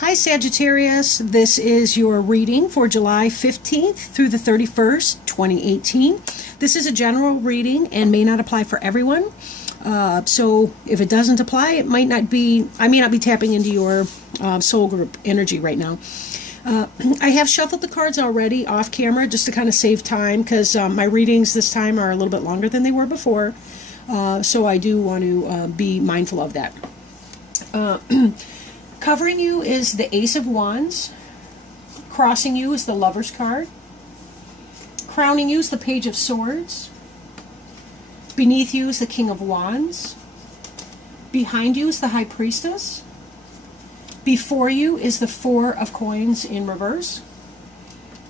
Hi Sagittarius, this is your reading for July 15th through the 31st, 2018. This is a general reading and may not apply for everyone. So if it doesn't apply, I may not be tapping into your soul group energy right now. I have shuffled the cards already off camera just to kind of save time because my readings this time are a little bit longer than they were before. So I do want to be mindful of that. Covering you is the Ace of Wands. Crossing you is the Lover's card. Crowning you is the Page of Swords. Beneath you is the King of Wands. Behind you is the High Priestess. Before you is the Four of Coins in reverse.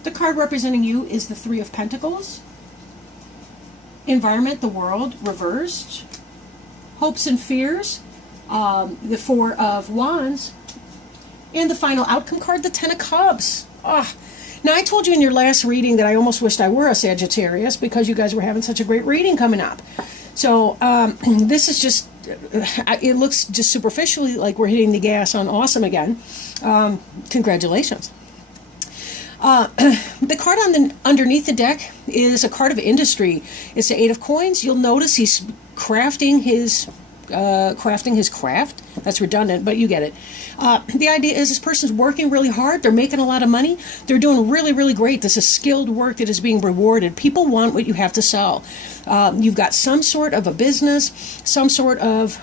The card representing you is the Three of Pentacles. Environment, the World, reversed. Hopes and fears, the Four of Wands. And the final outcome card, the Ten of Cups. Oh. Now, I told you in your last reading that I almost wished I were a Sagittarius because you guys were having such a great reading coming up. So this is just, it looks just superficially like we're hitting the gas on awesome again. Congratulations. The card underneath the deck is a card of industry. It's the Eight of Coins. You'll notice he's crafting his craft. That's redundant, but you get it. The idea is this person's working really hard. They're making a lot of money. They're doing really, really great. This is skilled work that is being rewarded. People want what you have to sell. You've got some sort of a business, some sort of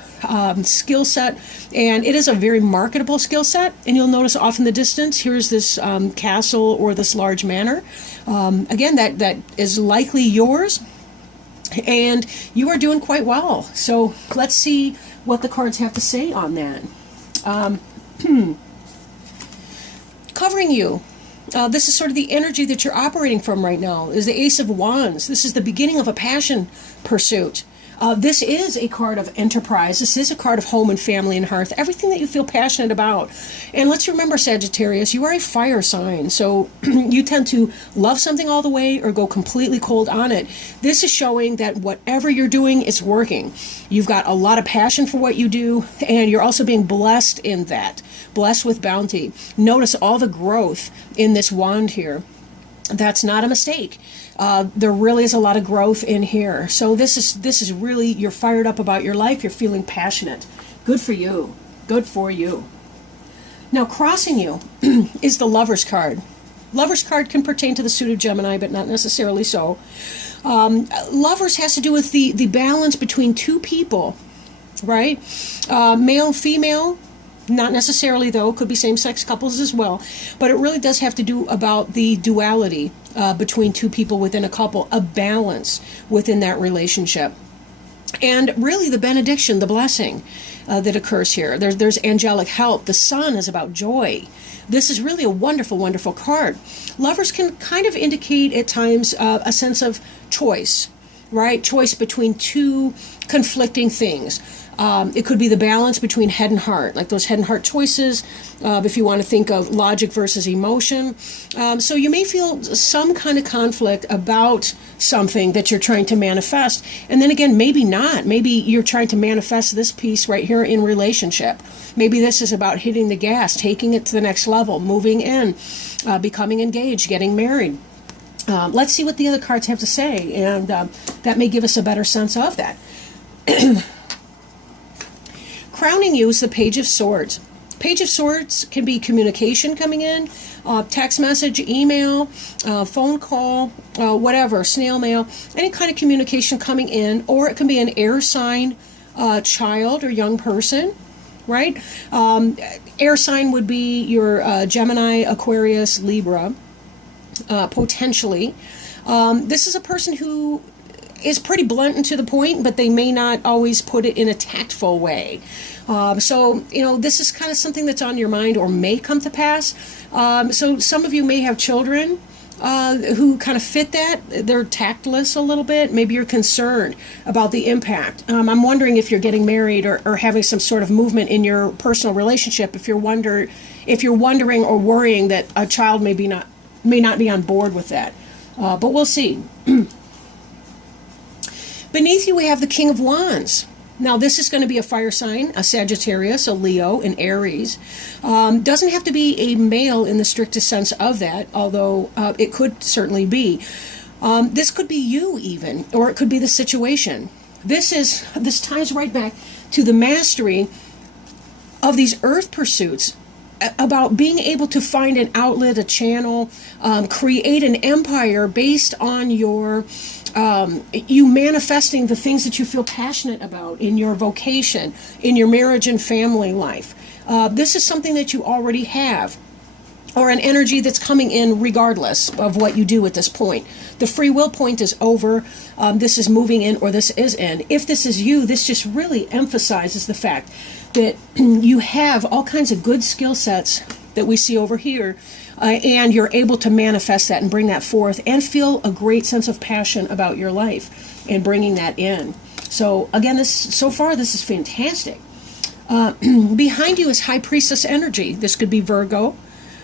skill set, and it is a very marketable skill set. And you'll notice off in the distance, here's this castle or this large manor. Again, that is likely yours. And you are doing quite well. So let's see what the cards have to say on that. Covering you. This is sort of the energy that you're operating from right now, is the Ace of Wands. This is the beginning of a passion pursuit. This is a card of enterprise. This is a card of home and family and hearth, everything that you feel passionate about. And let's remember, Sagittarius, you are a fire sign, so you tend to love something all the way or go completely cold on it. This is showing that whatever you're doing is working. You've got a lot of passion for what you do, and you're also being blessed in that, blessed with bounty. Notice all the growth in this wand here. That's not a mistake. There really is a lot of growth in here. So this is really, you're fired up about your life. You're feeling passionate. Good for you. Good for you. Now, crossing you is the Lover's card. Lover's card can pertain to the suit of Gemini, but not necessarily so. Lovers has to do with the balance between two people, right? Male, female. Not necessarily, though. Could be same-sex couples as well. But it really does have to do about the duality between two people within a couple, a balance within that relationship. And really the benediction, the blessing that occurs here. There's angelic help. The sun is about joy. This is really a wonderful, wonderful card. Lovers can kind of indicate at times a sense of choice, right? Choice between two conflicting things. It could be the balance between head and heart, like those head and heart choices, if you want to think of logic versus emotion. So you may feel some kind of conflict about something that you're trying to manifest. And then again, maybe not. Maybe you're trying to manifest this piece right here in relationship. Maybe this is about hitting the gas, taking it to the next level, moving in, becoming engaged, getting married. Let's see what the other cards have to say, and that may give us a better sense of that. Crowning you is the Page of Swords. Page of Swords can be communication coming in, text message, email, phone call, whatever, snail mail, any kind of communication coming in, or it can be an air sign, child or young person, right? Air sign would be your Gemini, Aquarius, Libra, potentially. This is a person who is pretty blunt and to the point, but they may not always put it in a tactful way. So, this is kind of something that's on your mind or may come to pass. So some of you may have children who kind of fit that. They're tactless a little bit. Maybe you're concerned about the impact. I'm wondering if you're getting married or having some sort of movement in your personal relationship, if you're wondering or worrying that a child may not be on board with that. But we'll see. Beneath you, we have the King of Wands. Now, this is going to be a fire sign, a Sagittarius, a Leo, an Aries. Doesn't have to be a male in the strictest sense of that, although it could certainly be. This could be you even, or it could be the situation. This ties right back to the mastery of these earth pursuits, about being able to find an outlet, a channel, create an empire based on you manifesting the things that you feel passionate about in your vocation, in your marriage and family life. This is something that you already have, or an energy that's coming in regardless of what you do at this point. The free will point is over. This is moving in, or this is in. If this is you, this just really emphasizes the fact that you have all kinds of good skill sets that we see over here, and you're able to manifest that and bring that forth and feel a great sense of passion about your life and bringing that in. So again, so far this is fantastic. Behind you is High Priestess energy. This could be Virgo,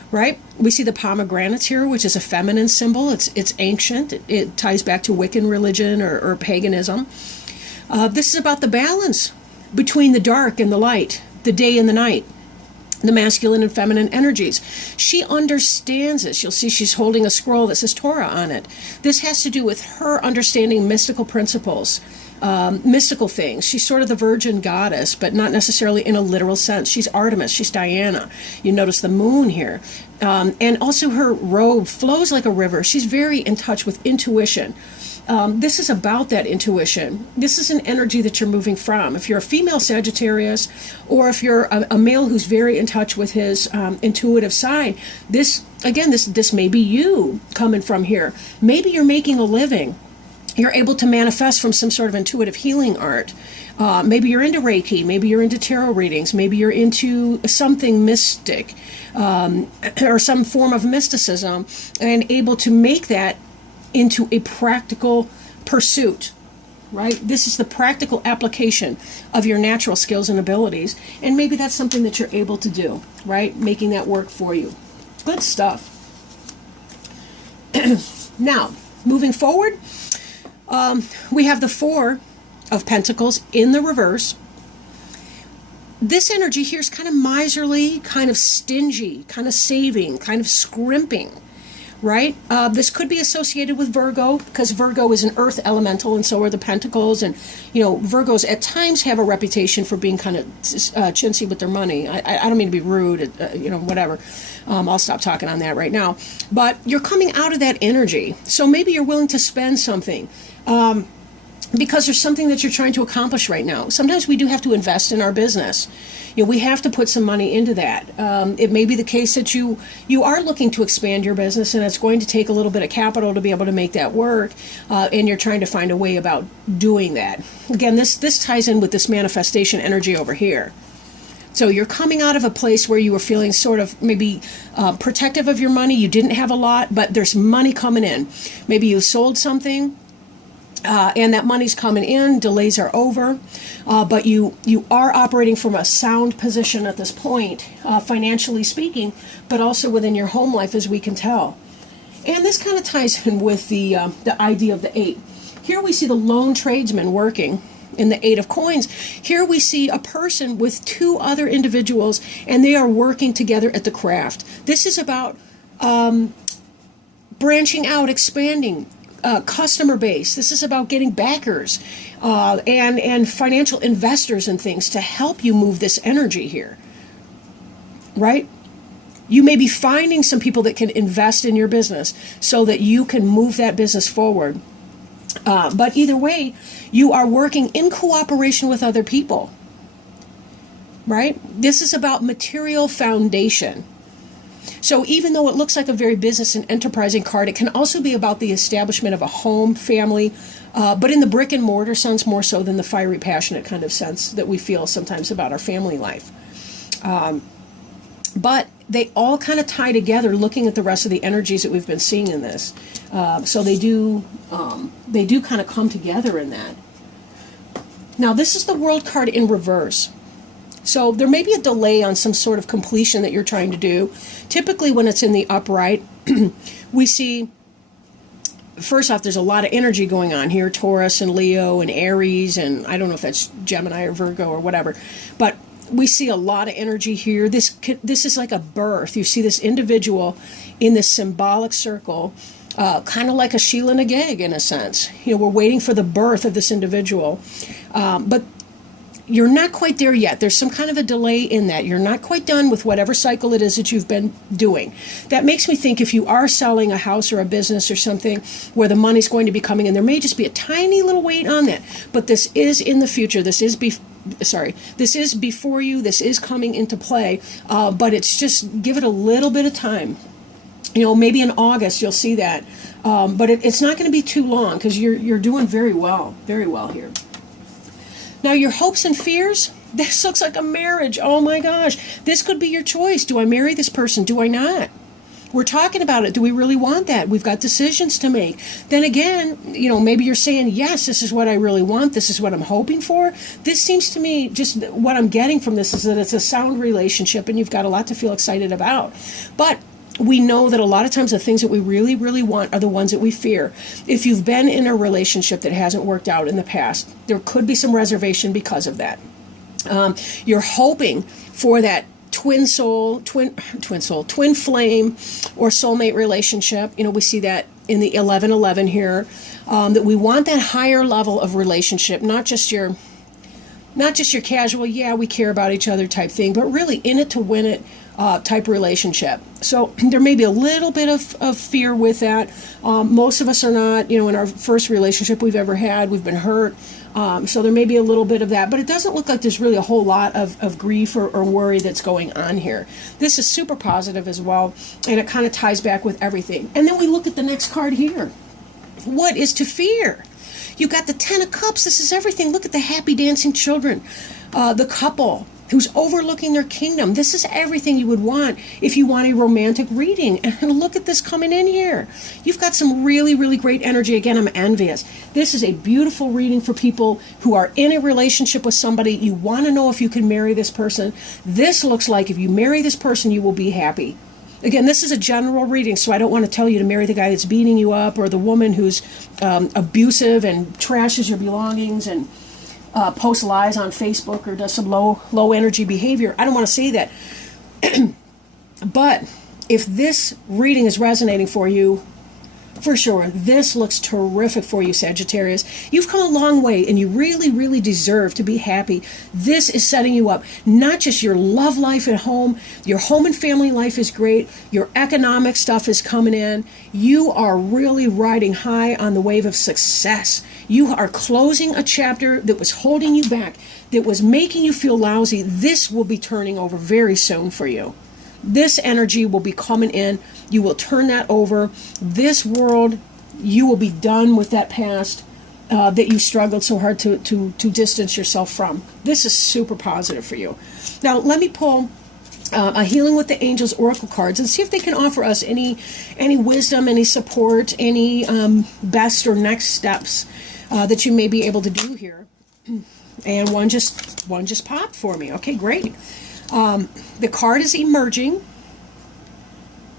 right? We see the pomegranates here, which is a feminine symbol. It's ancient. It ties back to Wiccan religion or paganism. This is about the balance between the dark and the light, the day and the night, the masculine and feminine energies. She understands this. You'll see she's holding a scroll that says Torah on it. This has to do with her understanding mystical principles, mystical things. She's sort of the virgin goddess, but not necessarily in a literal sense. She's Artemis, she's Diana. You notice the moon here. And also her robe flows like a river. She's very in touch with intuition. This is about that intuition. This is an energy that you're moving from. If you're a female Sagittarius, or if you're a male who's very in touch with his intuitive side, this may be you coming from here. Maybe you're making a living. You're able to manifest from some sort of intuitive healing art. Maybe you're into Reiki. Maybe you're into tarot readings. Maybe you're into something mystic, or some form of mysticism, and able to make that into a practical pursuit, right? This is the practical application of your natural skills and abilities. And maybe that's something that you're able to do, right? Making that work for you. Good stuff. Now, moving forward, we have the Four of Pentacles in the reverse. This energy here is kind of miserly, kind of stingy, kind of saving, kind of scrimping, right? This could be associated with Virgo, because Virgo is an earth elemental, and so are the Pentacles. And, Virgos at times have a reputation for being kind of chintzy with their money. I don't mean to be rude, whatever. I'll stop talking on that right now. But you're coming out of that energy. So maybe you're willing to spend something. Because there's something that you're trying to accomplish right now. Sometimes we do have to invest in our business. We have to put some money into that. It may be the case that you are looking to expand your business, and it's going to take a little bit of capital to be able to make that work, and you're trying to find a way about doing that. Again, this ties in with this manifestation energy over here. So you're coming out of a place where you were feeling sort of maybe protective of your money. You didn't have a lot, but there's money coming in. Maybe you sold something, and that money's coming in, delays are over, but you are operating from a sound position at this point, financially speaking, but also within your home life, as we can tell. And this kind of ties in with the idea of the Eight. Here we see the lone tradesman working in the Eight of Coins. Here we see a person with two other individuals, and they are working together at the craft. This is about branching out, expanding, customer base. This is about getting backers and financial investors and things to help you move this energy here, right? You may be finding some people that can invest in your business so that you can move that business forward. But either way, you are working in cooperation with other people, right? This is about material foundation. So even though it looks like a very business and enterprising card, it can also be about the establishment of a home, family, but in the brick and mortar sense more so than the fiery, passionate kind of sense that we feel sometimes about our family life. But they all kind of tie together looking at the rest of the energies that we've been seeing in this. So they do kind of come together in that. Now this is the World card in reverse. So there may be a delay on some sort of completion that you're trying to do. Typically when it's in the upright, we see first off, there's a lot of energy going on here, Taurus and Leo and Aries, and I don't know if that's Gemini or Virgo or whatever, but we see a lot of energy here. This is like a birth. You see this individual in this symbolic circle, kind of like a Sheila Nagag in a sense. You know, we're waiting for the birth of this individual, but you're not quite there yet. There's some kind of a delay in that. You're not quite done with whatever cycle it is that you've been doing. That makes me think if you are selling a house or a business or something where the money's going to be coming in, there may just be a tiny little wait on that. But this is in the future. This is before you. This is coming into play. But it's just give it a little bit of time. You know, maybe in August you'll see that. But it's not going to be too long because you're doing very well here. Now, your hopes and fears, this looks like a marriage. Oh my gosh, this could be your choice. Do I marry this person? Do I not? We're talking about it. Do we really want that? We've got decisions to make. Then again, you know, maybe you're saying, yes, this is what I really want. This is what I'm hoping for. This seems to me, just what I'm getting from this is that it's a sound relationship and you've got a lot to feel excited about. But we know that a lot of times the things that we really, really want are the ones that we fear. If you've been in a relationship that hasn't worked out in the past, there could be some reservation because of that. You're hoping for that twin flame or soulmate relationship. You know, we see that in the 1111 here, that we want that higher level of relationship, not just your casual, yeah, we care about each other type thing, but really in it to win it type relationship. So there may be a little bit of fear with that. Most of us are not, you know, in our first relationship we've ever had, we've been hurt. So there may be a little bit of that, but it doesn't look like there's really a whole lot of grief or worry that's going on here. This is super positive as well, and it kind of ties back with everything. And then we look at the next card here. What is to fear? You got the Ten of Cups. This is everything. Look at the happy dancing children, the couple who's overlooking their kingdom. This is everything you would want if you want a romantic reading. And look at this coming in here. You've got some really, really great energy. Again, I'm envious. This is a beautiful reading for people who are in a relationship with somebody. You want to know if you can marry this person. This looks like if you marry this person, you will be happy. Again, this is a general reading, so I don't want to tell you to marry the guy that's beating you up or the woman who's abusive and trashes your belongings and posts lies on Facebook or does some low energy behavior. I don't want to say that. But if this reading is resonating for you, for sure, this looks terrific for you, Sagittarius. You've come a long way, and you really, really deserve to be happy. This is setting you up. Not just your love life at home, your home and family life is great. Your economic stuff is coming in. You are really riding high on the wave of success. You are closing a chapter that was holding you back, that was making you feel lousy. This will be turning over very soon for you. This energy will be coming in. You will turn that over. This world, you will be done with that past that you struggled so hard to distance yourself from. This is super positive for you. Now, let me pull a Healing with the Angels Oracle cards and see if they can offer us any wisdom, any support, any best or next steps that you may be able to do here. And one just popped for me. Okay, great. The card is emerging.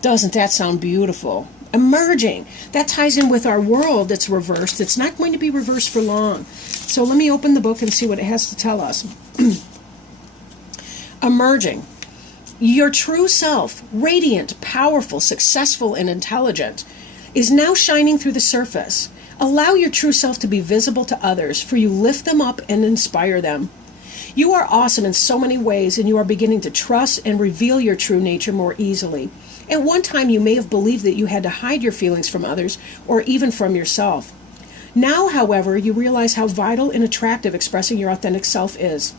Doesn't that sound beautiful? Emerging. That ties in with our world that's reversed. It's not going to be reversed for long. So let me open the book and see what it has to tell us. Emerging. Your true self, radiant, powerful, successful, and intelligent, is now shining through the surface. Allow your true self to be visible to others, for you lift them up and inspire them. You are awesome in so many ways, and you are beginning to trust and reveal your true nature more easily. At one time, you may have believed that you had to hide your feelings from others, or even from yourself. Now, however, you realize how vital and attractive expressing your authentic self is.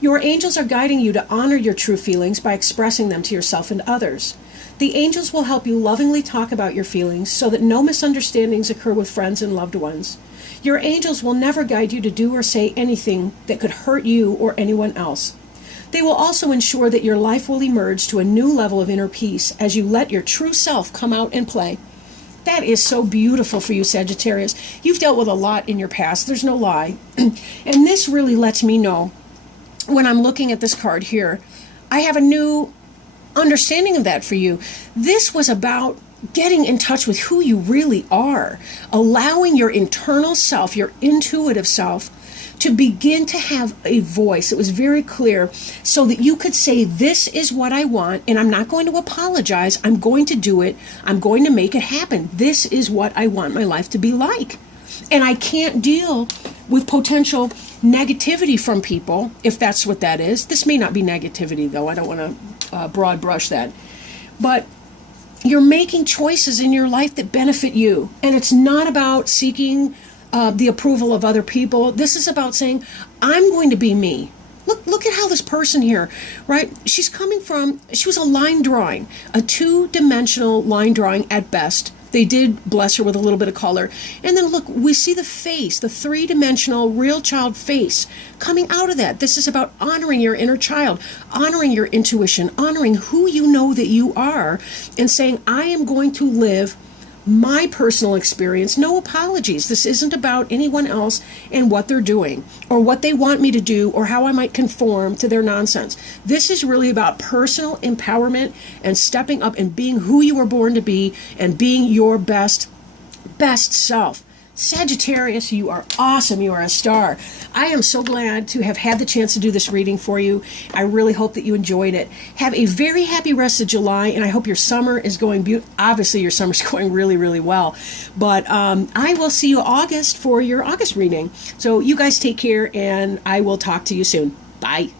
Your angels are guiding you to honor your true feelings by expressing them to yourself and others. The angels will help you lovingly talk about your feelings so that no misunderstandings occur with friends and loved ones. Your angels will never guide you to do or say anything that could hurt you or anyone else. They will also ensure that your life will emerge to a new level of inner peace as you let your true self come out and play. That is so beautiful for you, Sagittarius. You've dealt with a lot in your past, there's no lie. And this really lets me know, when I'm looking at this card here, I have a new understanding of that for you. This was about getting in touch with who you really are, allowing your internal self, your intuitive self, to begin to have a voice. It was very clear, so that you could say, this is what I want, and I'm not going to apologize. I'm going to do it. I'm going to make it happen. This is what I want my life to be like. And I can't deal with potential negativity from people, if that's what that is. This may not be negativity, though. I don't want to broad brush that. But you're making choices in your life that benefit you. And it's not about seeking the approval of other people. This is about saying, I'm going to be me. Look at how this person here, right? She was a line drawing, a 2-dimensional line drawing at best. They did bless her with a little bit of color. And then look, we see the face, the 3-dimensional real child face coming out of that. This is about honoring your inner child, honoring your intuition, honoring who you know that you are, and saying, I am going to live my personal experience, no apologies. This isn't about anyone else and what they're doing or what they want me to do or how I might conform to their nonsense. This is really about personal empowerment and stepping up and being who you were born to be and being your best self. Sagittarius, you are awesome. You are a star. I am so glad to have had the chance to do this reading for you. I really hope that you enjoyed it. Have a very happy rest of July, and I hope your summer is going beautiful. Obviously, your summer's going really, really well. But I will see you August for your August reading. So you guys take care, and I will talk to you soon. Bye.